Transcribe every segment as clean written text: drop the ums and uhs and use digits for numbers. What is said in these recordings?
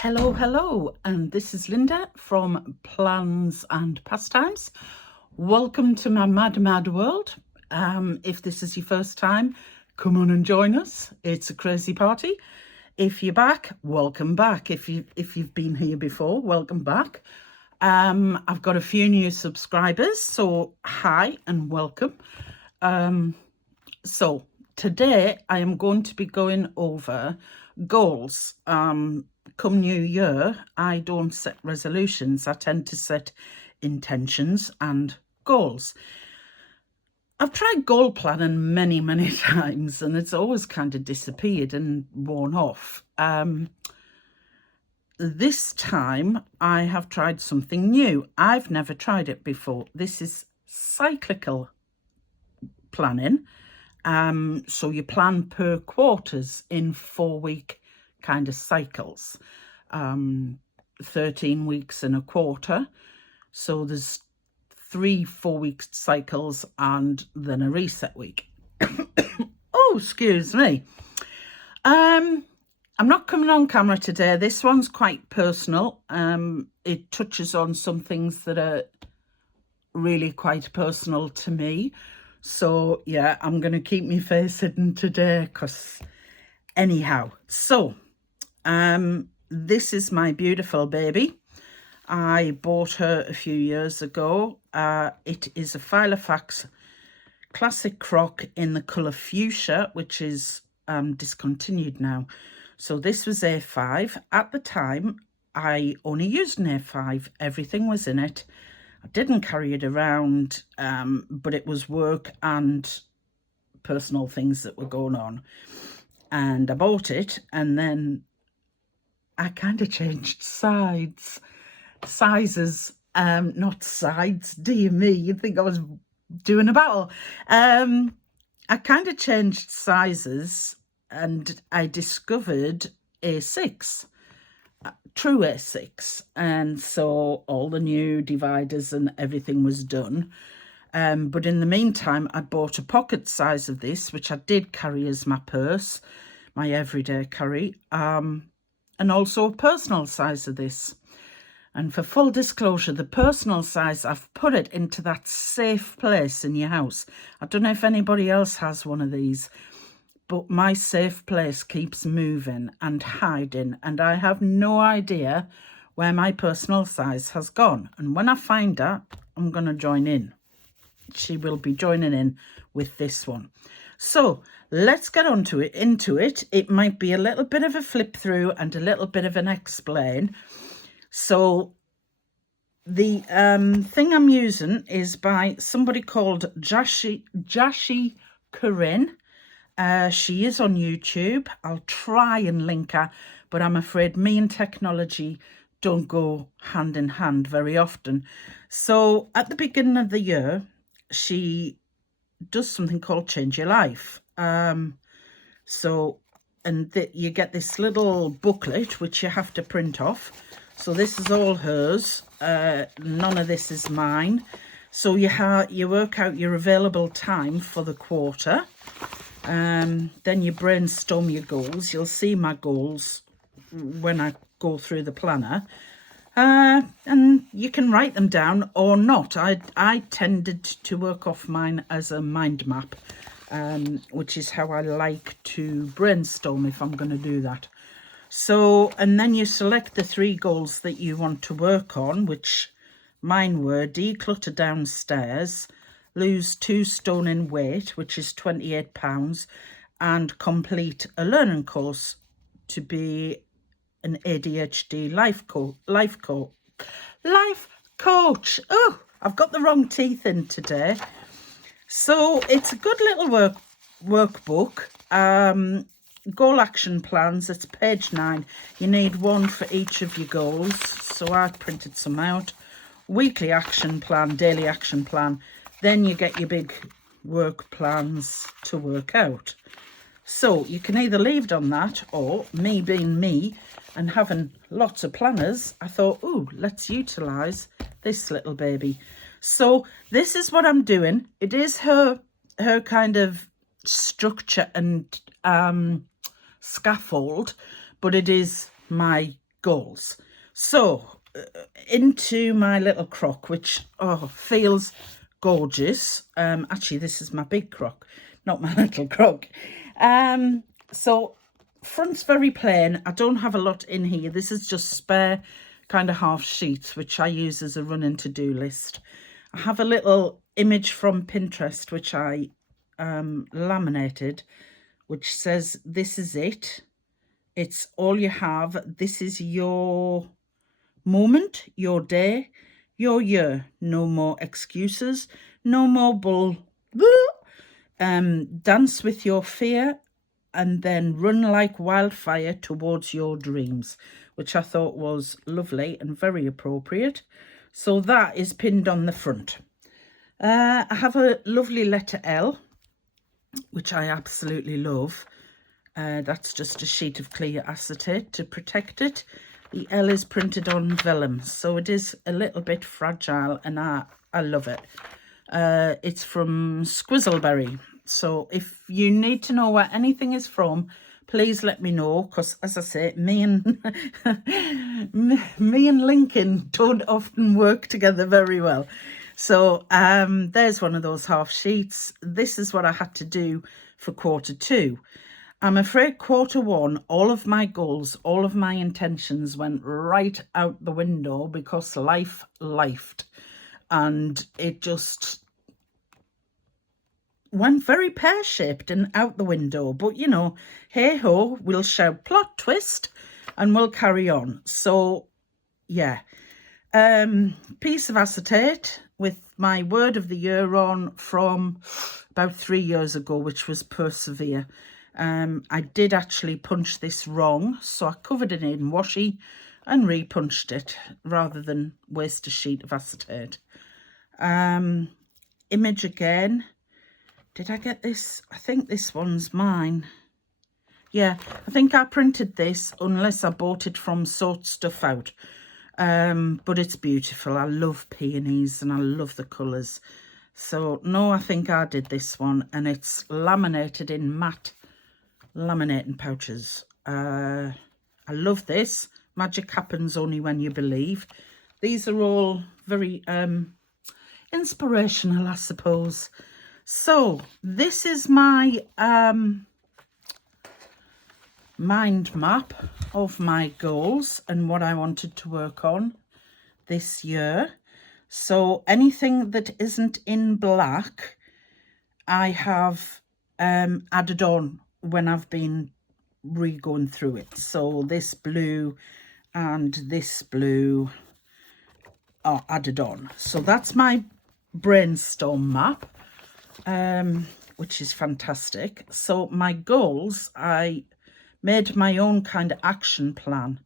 Hello, hello, and this is Linda from Plans and Pastimes. Welcome to my mad world. If this is your first time, come on and join us. It's a crazy party. If you're back, welcome back. If you've been here before, welcome back. I've got a few new subscribers, so hi and welcome. So today I am going to be going over goals. Come New Year, I don't set resolutions. I tend to set intentions and goals. I've tried goal planning many times and it's always kind of disappeared and worn off. This time I have tried something new. I've never tried it before. This is cyclical planning. So you plan per quarters in 4-week kind of cycles, 13 weeks in a quarter. So there's 3 4-week cycles and then a reset week. Oh, excuse me. I'm not coming on camera today. This one's quite personal. It touches on some things that are really quite personal to me. So yeah, I'm going to keep my face hidden today because anyhow. So this is my beautiful baby. I bought her a few years ago. It is a Filofax Classic Croc in the colour fuchsia, which is discontinued now. So this was A5. At the time, I only used an A5. Everything was in it. I didn't carry it around, but it was work and personal things that were going on. And I bought it, and then I kind of changed sizes, not sides, dear me, you'd think I was doing a battle. I kind of changed sizes and I discovered A6. True A6, and so all the new dividers and everything was done. But in the meantime, I'd bought a pocket size of this, which I did carry as my purse, my everyday carry, and also a personal size of this. And for full disclosure, the personal size, I've put it into that safe place in your house. I don't know if anybody else has one of these, but my safe place keeps moving and hiding, and I have no idea where my personal size has gone. And when I find her, I'm going to join in. She will be joining in with this one. So let's get into it. It might be a little bit of a flip through and a little bit of an explain. So the thing I'm using is by somebody called Jashii Corrin. She is on YouTube. I'll try and link her, but I'm afraid me and technology don't go hand in hand very often. So at the beginning of the year, she does something called Change Your Life. You get this little booklet which you have to print off. So this is all hers. None of this is mine. So you work out your available time for the quarter. Then you brainstorm your goals. You'll see my goals when I go through the planner. And you can write them down or not. I tended to work off mine as a mind map, which is how I like to brainstorm if I'm going to do that. So, and then you select the 3 goals that you want to work on, which mine were declutter downstairs, lose 2 stone in weight, which is £28, and complete a learning course to be an ADHD life coach. Oh, I've got the wrong teeth in today. So it's a good little workbook. Goal action plans. It's page 9. You need 1 for each of your goals. So I printed some out. Weekly action plan, daily action plan. Then you get your big work plans to work out. So you can either leave it on that, or me being me and having lots of planners, I thought, oh, let's utilise this little baby. So this is what I'm doing. It is her kind of structure and scaffold, but it is my goals. So into my little crock, which feels gorgeous. Actually, this is my big crock, not my little crock. So front's very plain. I don't have a lot in here. This is just spare kind of half sheets, which I use as a running to-do list. I have a little image from Pinterest, which I laminated, which says, "This is it. It's all you have. This is your moment, your day, your year. No more excuses. No more bull. Dance with your fear and then run like wildfire towards your dreams," which I thought was lovely and very appropriate. So that is pinned on the front. I have a lovely letter L, which I absolutely love. That's just a sheet of clear acetate to protect it. The L is printed on vellum, so it is a little bit fragile, and I love it. It's from Squizzleberry. So if you need to know where anything is from, please let me know, because as I say, me and me and Lincoln don't often work together very well. So there's one of those half sheets. This is what I had to do for quarter 2. I'm afraid quarter 1, all of my goals, all of my intentions went right out the window because life lifed, and it just went very pear-shaped and out the window. But you know, hey ho, we'll shout plot twist and we'll carry on. So yeah, piece of acetate with my word of the year on from about 3 years ago, which was persevere. I did actually punch this wrong, so I covered it in washi and repunched it rather than waste a sheet of acetate. Image again. Did I get this? I think this one's mine. Yeah, I think I printed this, unless I bought it from Sort Stuff Out. But it's beautiful. I love peonies and I love the colours. So no, I think I did this one, and it's laminated in matte laminating pouches. I love this. Magic happens only when you believe. These are all very inspirational, I suppose. So this is my mind map of my goals and what I wanted to work on this year. So anything that isn't in black, I have added on when I've been re-going through it. So this blue and this blue are added on. So that's my brainstorm map, which is fantastic. So my goals, I made my own kind of action plan.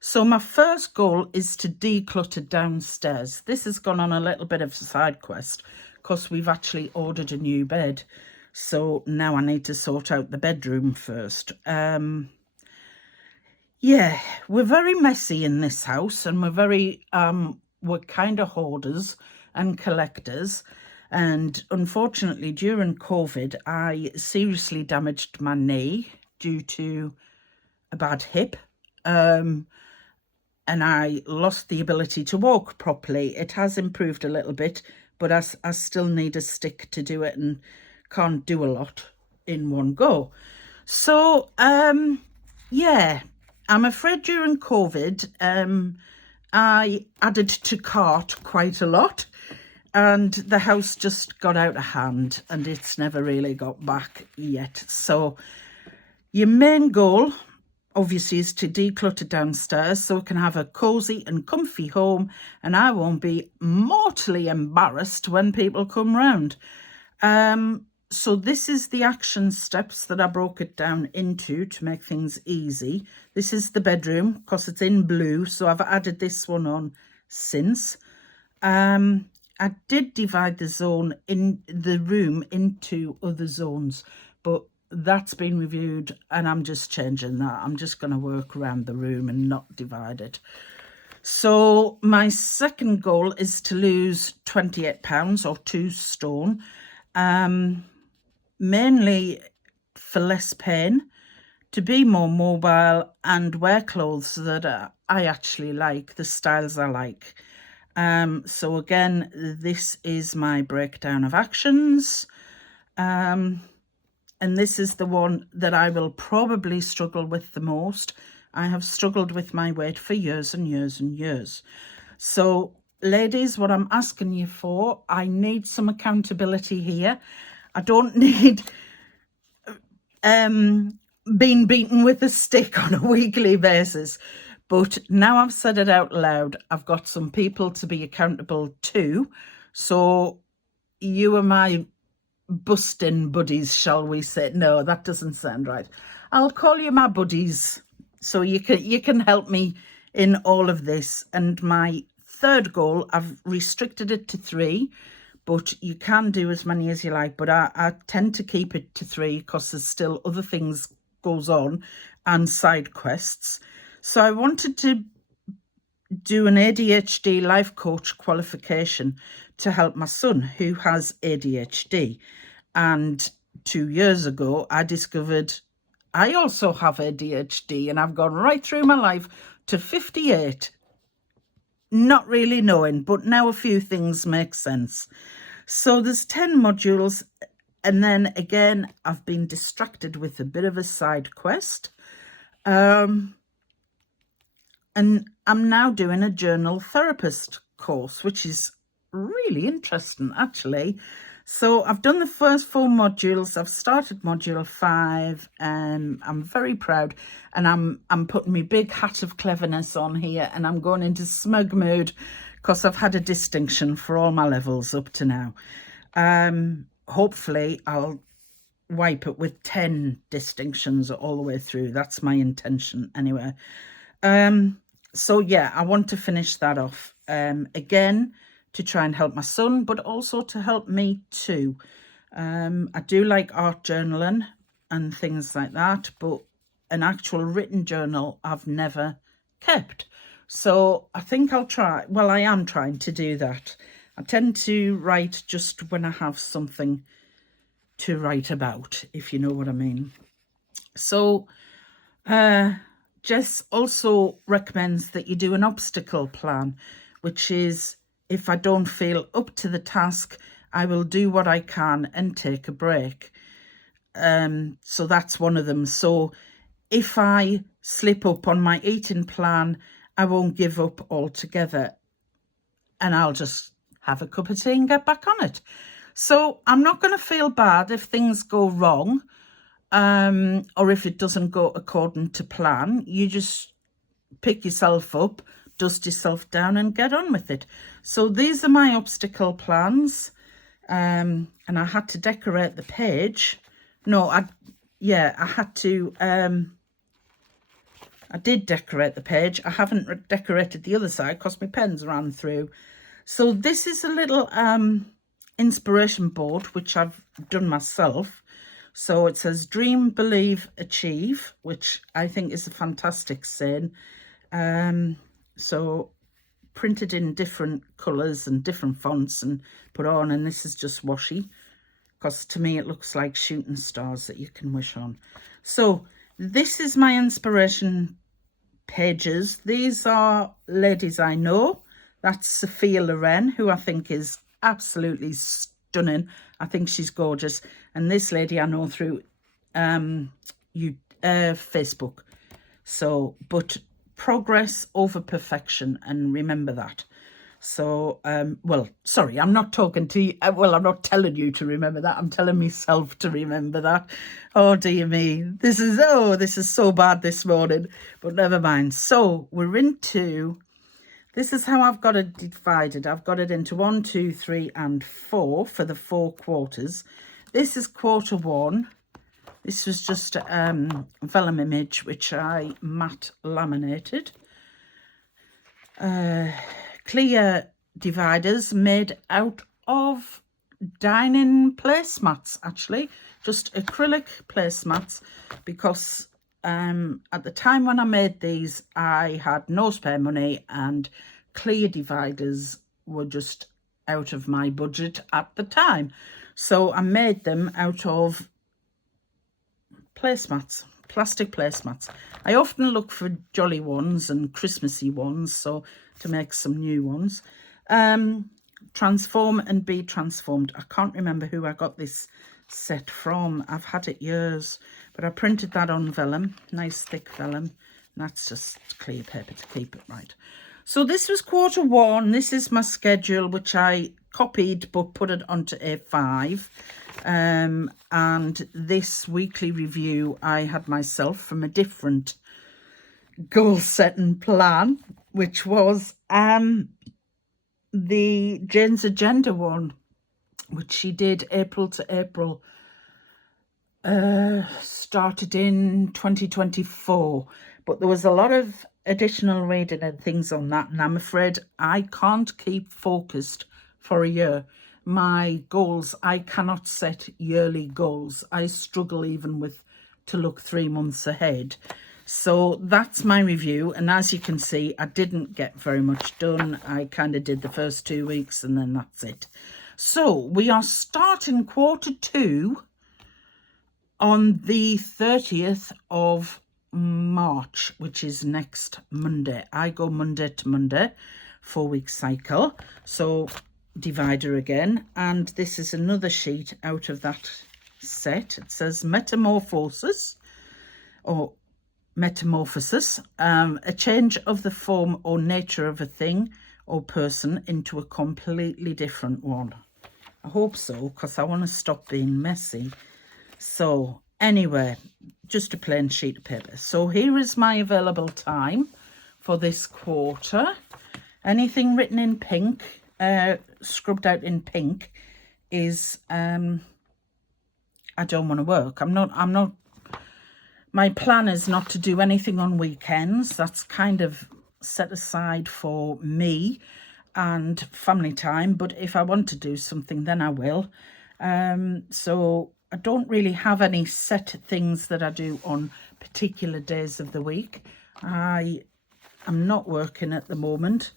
So my first goal is to declutter downstairs. This has gone on a little bit of a side quest because we've actually ordered a new bed. So now I need to sort out the bedroom first. Yeah, we're very messy in this house, and we're kind of hoarders and collectors. And unfortunately, during COVID, I seriously damaged my knee due to a bad hip. And I lost the ability to walk properly. It has improved a little bit, but I still need a stick to do it and can't do a lot in one go. So, yeah, I'm afraid during COVID, I added to cart quite a lot, and the house just got out of hand, and it's never really got back yet. So your main goal, obviously, is to declutter downstairs so I can have a cozy and comfy home, and I won't be mortally embarrassed when people come round. So this is the action steps that I broke it down into to make things easy. This is the bedroom because it's in blue, so I've added this one on since. I did divide the room into other zones, but that's been reviewed and I'm just changing that. I'm just going to work around the room and not divide it. So my second goal is to lose 28 pounds or 2 stone, mainly for less pain, to be more mobile and wear clothes that I actually like, the styles I like. So again, this is my breakdown of actions. And this is the one that I will probably struggle with the most. I have struggled with my weight for years and years and years. So ladies, what I'm asking you for, I need some accountability here. I don't need being beaten with a stick on a weekly basis. But now I've said it out loud, I've got some people to be accountable to. So you are my busting buddies, shall we say? No, that doesn't sound right. I'll call you my buddies, so you can help me in all of this. And my third goal, I've restricted it to 3, but you can do as many as you like. But I tend to keep it to 3 because there's still other things goes on and side quests. So I wanted to do an ADHD life coach qualification to help my son who has ADHD. And 2 years ago, I discovered I also have ADHD, and I've gone right through my life to 58, not really knowing, but now a few things make sense. So there's 10 modules, and then again, I've been distracted with a bit of a side quest. And I'm now doing a journal therapist course, which is really interesting, actually. So I've done the first 4 modules. I've started module 5, and I'm very proud. And I'm putting my big hat of cleverness on here, and I'm going into smug mood because I've had a distinction for all my levels up to now. Hopefully I'll wipe it with 10 distinctions all the way through. That's my intention anyway. So yeah, I want to finish that off again, to try and help my son, but also to help me too. I do like art journaling and things like that, but an actual written journal I've never kept. So I think I'll try. Well, I am trying to do that. I tend to write just when I have something to write about, if you know what I mean. So Jess also recommends that you do an obstacle plan, which is, if I don't feel up to the task, I will do what I can and take a break. So that's one of them. So if I slip up on my eating plan, I won't give up altogether, and I'll just have a cup of tea and get back on it. So I'm not going to feel bad if things go wrong, or if it doesn't go according to plan. You just pick yourself up, dust yourself down and get on with it. So these are my obstacle plans. And I had to decorate the page. No, I did decorate the page. I haven't decorated the other side because my pens ran through. So this is a little inspiration board, which I've done myself. So it says dream, believe, achieve, which I think is a fantastic saying. So printed in different colours and different fonts and put on, and this is just washi, because to me it looks like shooting stars that you can wish on. So this is my inspiration pages. These are ladies I know. That's Sophia Loren, who I think is absolutely stunning. I think she's gorgeous. And this lady I know through Facebook. So, but progress over perfection, and remember that. So, well, sorry, I'm not talking to you. Well, I'm not telling you to remember that. I'm telling myself to remember that. Oh, dear me. This is so bad this morning, but never mind. So we're into, this is how I've got it divided. I've got it into 1, 2, 3, and 4 for the 4 quarters. This is quarter 1. This was just a vellum image, which I matte laminated. Clear dividers made out of dining placemats, actually. Just acrylic placemats, because at the time when I made these, I had no spare money, and clear dividers were just out of my budget at the time. So I made them out of placemats, plastic placemats. I often look for jolly ones and Christmassy ones, so to make some new ones. Transform and Be Transformed. I can't remember who I got this set from. I've had it years, but I printed that on vellum, nice thick vellum. And that's just clear paper to keep it right. So this was quarter one. This is my schedule, which I copied but put it onto A5. And this weekly review I had myself from a different goal setting plan, which was the Jane's Agenda one, which she did April to April, started in 2024, but there was a lot of additional reading and things on that, and I'm afraid I can't keep focused for a year. My goals, I cannot set yearly goals. I struggle even with to look 3 months ahead. So that's my review, and as you can see, I didn't get very much done. I kind of did the first 2 weeks and then that's it. So we are starting quarter two on the 30th of March, which is next Monday. I go Monday to Monday, 4-week cycle. So divider again, and this is another sheet out of that set. It says Metamorphosis, or Metamorphosis, a change of the form or nature of a thing or person into a completely different one. I hope so, because I want to stop being messy. So anyway, just a plain sheet of paper. So here is my available time for this quarter. Anything written in pink, scrubbed out in pink, is I don't want to work. I'm not my plan is not to do anything on weekends. That's kind of set aside for me and family time, but if I want to do something, then I will. So I don't really have any set things that I do on particular days of the week. I am not working at the moment,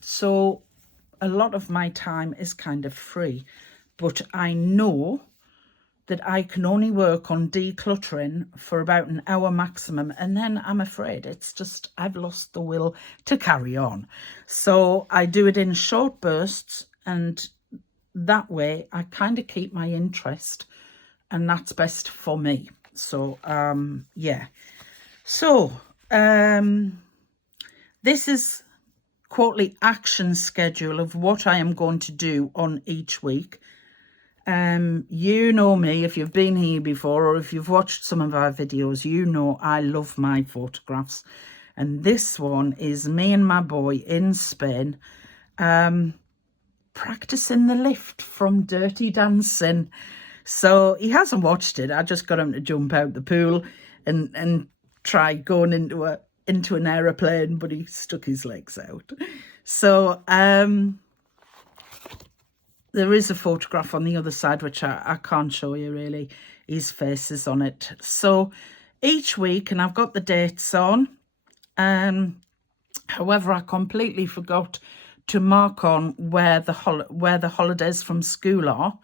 so a lot of my time is kind of free, but I know that I can only work on decluttering for about an hour maximum, and then I'm afraid it's just I've lost the will to carry on. So I do it in short bursts, and that way I kind of keep my interest, and that's best for me. So yeah, so this is quarterly action schedule of what I am going to do on each week. You know me, if you've been here before or if you've watched some of our videos, you know I love my photographs, and this one is me and my boy in Spain practicing the lift from Dirty Dancing. So he hasn't watched it. I just got him to jump out the pool and try going into an aeroplane, but he stuck his legs out. So there is a photograph on the other side, which I can't show you really. His face is on it. So each week, and I've got the dates on. However, I completely forgot to mark on where the holidays from school are,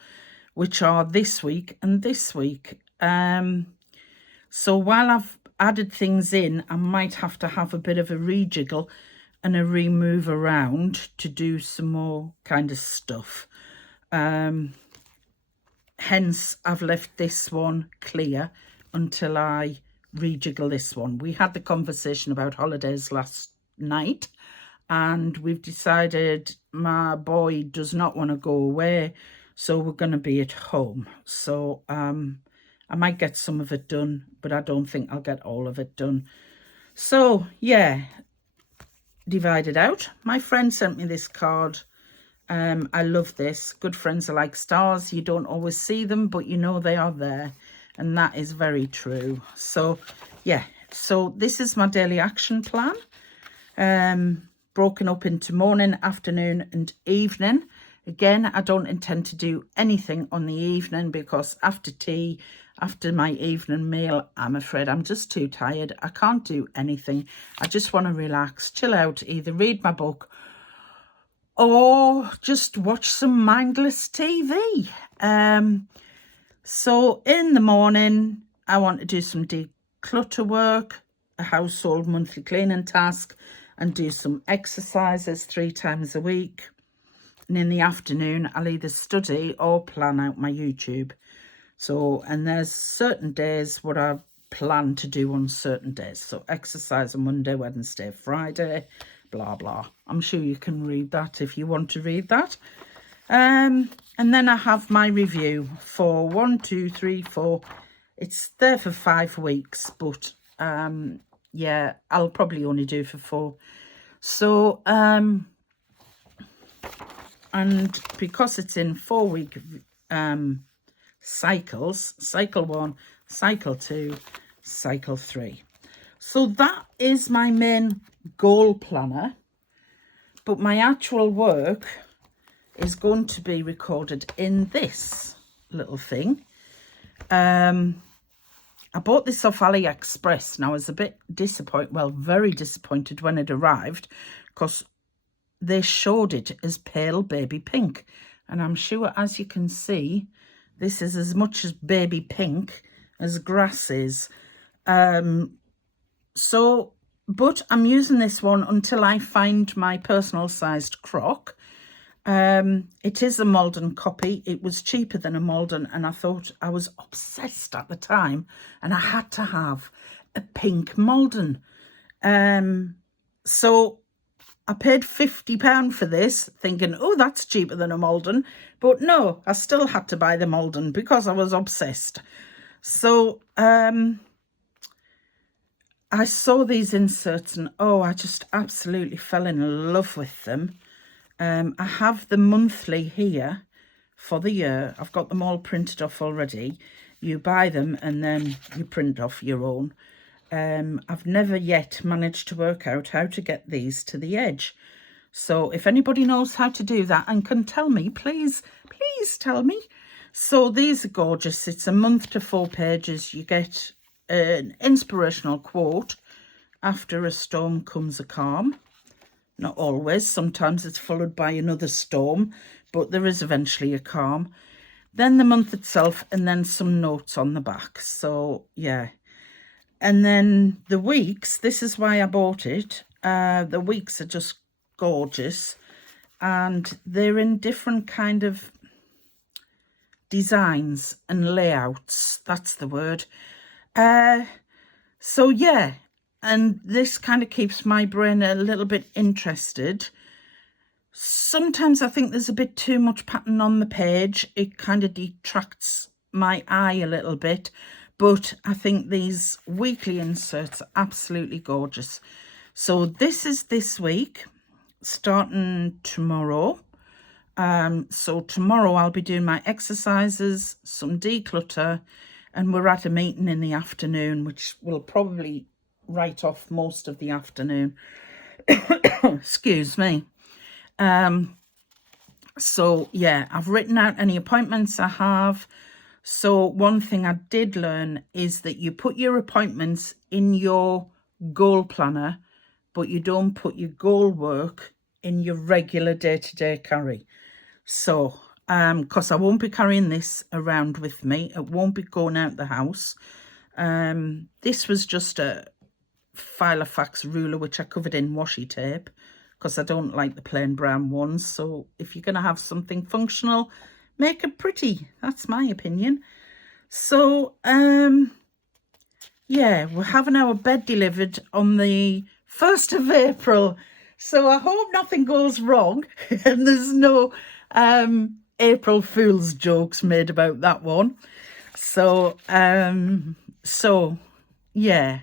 which are this week and this week. So while I've added things in, I might have to have a bit of a rejiggle and a remove around to do some more kind of stuff. Hence I've left this one clear until I rejiggle this one. We had the conversation about holidays last night, and we've decided my boy does not want to go away, so we're going to be at home. So I might get some of it done, but I don't think I'll get all of it done. So yeah, divided out. My friend sent me this card. I love this. Good friends are like stars. You don't always see them, but you know they are there. And that is very true. So, yeah. So this is my daily action plan. Broken up into morning, afternoon and evening. Again, I don't intend to do anything on the evening because after tea, after my evening meal, I'm afraid I'm just too tired. I can't do anything. I just want to relax, chill out, either read my book or just watch some mindless TV. So in the morning, I want to do some declutter work, a household monthly cleaning task, and do some exercises 3 times a week. And in the afternoon, I'll either study or plan out my YouTube. So, and there's certain days what I plan to do on certain days. So exercise on Monday, Wednesday, Friday, blah, blah. I'm sure you can read that if you want to read that. And then I have my review for 1, 2, 3, 4. It's there for 5 weeks, but yeah, I'll probably only do for 4. So, and because it's in 4-week cycles, cycle 1, cycle 2, cycle 3. So that is my main goal planner, but my actual work is going to be recorded in this little thing. I bought this off AliExpress and I was a bit disappointed, well, very disappointed when it arrived, because they showed it as pale baby pink. And I'm sure, as you can see, this is as much as baby pink as grass is. But I'm using this one until I find my personal sized croc. It is a Malden copy. It was cheaper than a Malden, and I thought, I was obsessed at the time, and I had to have a pink Malden. So I paid £50 for this, thinking, oh, that's cheaper than a Malden. But no, I still had to buy the Malden because I was obsessed. So I saw these inserts and, oh, I just absolutely fell in love with them. I have the monthly here for the year. I've got them all printed off already. You buy them and then you print off your own. I've never yet managed to work out how to get these to the edge. So if anybody knows how to do that and can tell me, please tell me. So these are gorgeous. It's a month to 4 pages. You get an inspirational quote. After a storm comes a calm. Not always. Sometimes it's followed by another storm, but there is eventually a calm. Then the month itself, and then some notes on the back. So, yeah. And then the weeks, this is why I bought it. The weeks are just gorgeous. And they're in different kind of designs and layouts. That's the word. So, yeah. And this kind of keeps my brain a little bit interested. Sometimes I think there's a bit too much pattern on the page. It kind of detracts my eye a little bit. But I think these weekly inserts are absolutely gorgeous. So this is this week, starting tomorrow. So tomorrow I'll be doing my exercises, some declutter, and we're at a meeting in the afternoon, which will probably write off most of the afternoon. Excuse me. So yeah, I've written out any appointments I have. So one thing I did learn is that you put your appointments in your goal planner, but you don't put your goal work in your regular day-to-day carry. So because I won't be carrying this around with me, it won't be going out the house. This was just a Filofax ruler which I covered in washi tape because I don't like the plain brown ones. So if you're going to have something functional, make it pretty. That's my opinion. So yeah, we're having our bed delivered on the 1st of April. So I hope nothing goes wrong and there's no April Fool's jokes made about that one. So yeah.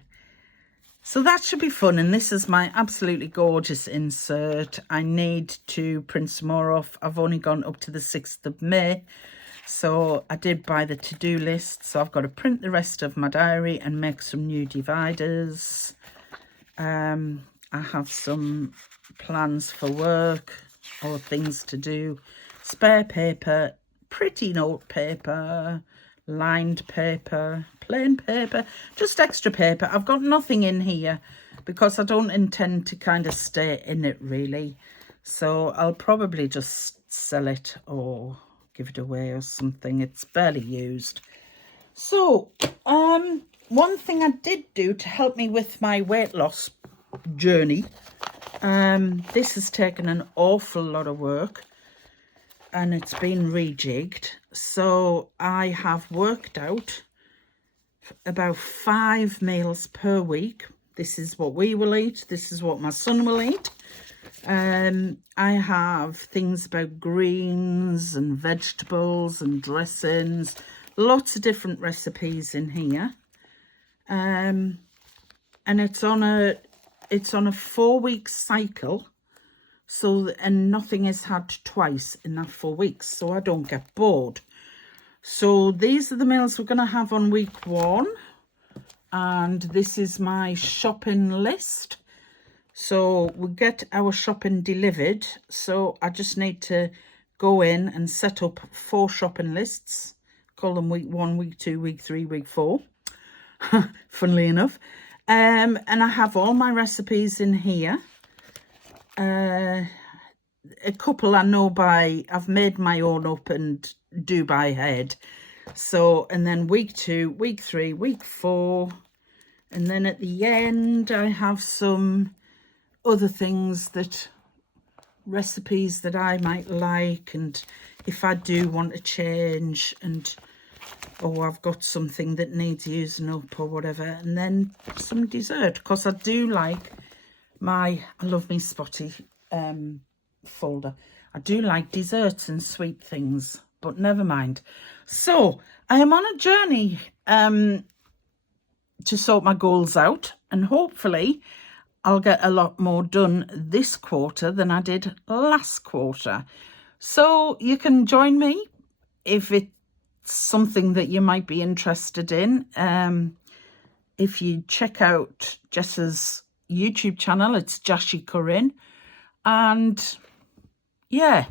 So that should be fun, and this is my absolutely gorgeous insert. I need to print some more off. I've only gone up to the 6th of May, so I did buy the to-do list, so I've got to print the rest of my diary and make some new dividers. I have some plans for work or things to do, spare paper, pretty note paper, lined paper, plain paper, just extra paper. I've got nothing in here because I don't intend to kind of stay in it really. So I'll probably just sell it or give it away or something. It's barely used. So, one thing I did do to help me with my weight loss journey, this has taken an awful lot of work and it's been rejigged. So I have worked out about 5 meals per week. This is what we will eat. This is what my son will eat. I have things about greens and vegetables and dressings, lots of different recipes in here. And it's on a 4-week cycle. So, and nothing is had twice in that 4 weeks, so I don't get bored. So these are the meals we're going to have on week 1. And this is my shopping list. So we get our shopping delivered. So I just need to go in and set up 4 shopping lists. Call them week 1, week 2, week 3, week 4. Funnily enough. And I have all my recipes in here. A couple I know by, I've made my own up and do by head. So, and then week 2, week 3, week 4. And then at the end, I have some other things that, recipes that I might like. And if I do want to change and, oh, I've got something that needs using up or whatever. And then some dessert, because I do like I love me spotty folder. I do like desserts and sweet things, but never mind. So I am on a journey to sort my goals out, and hopefully I'll get a lot more done this quarter than I did last quarter. So you can join me if it's something that you might be interested in. If you check out Jess's YouTube channel, it's Jashii Corrin. And yeah,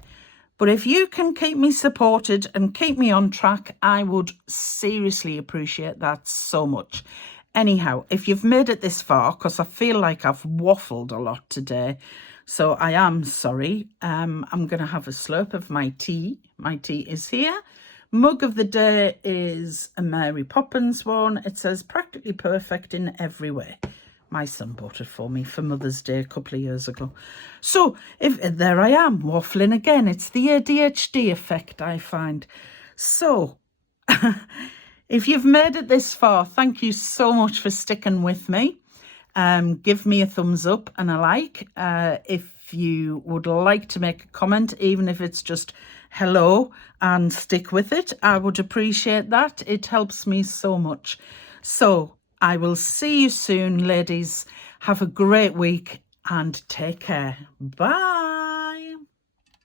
but if you can keep me supported and keep me on track, I would seriously appreciate that so much. Anyhow, if you've made it this far, because I feel like I've waffled a lot today, so I am sorry. I'm going to have a slurp of my tea. My tea is here. Mug of the day is a Mary Poppins one. It says practically perfect in every way. My son bought it for me for Mother's Day a couple of years ago. So there I am, waffling again. It's the ADHD effect, I find. So if you've made it this far, thank you so much for sticking with me. Give me a thumbs up and a like. If you would like to make a comment, even if it's just hello, and stick with it, I would appreciate that. It helps me so much. So I will see you soon, ladies. Have a great week and take care. Bye.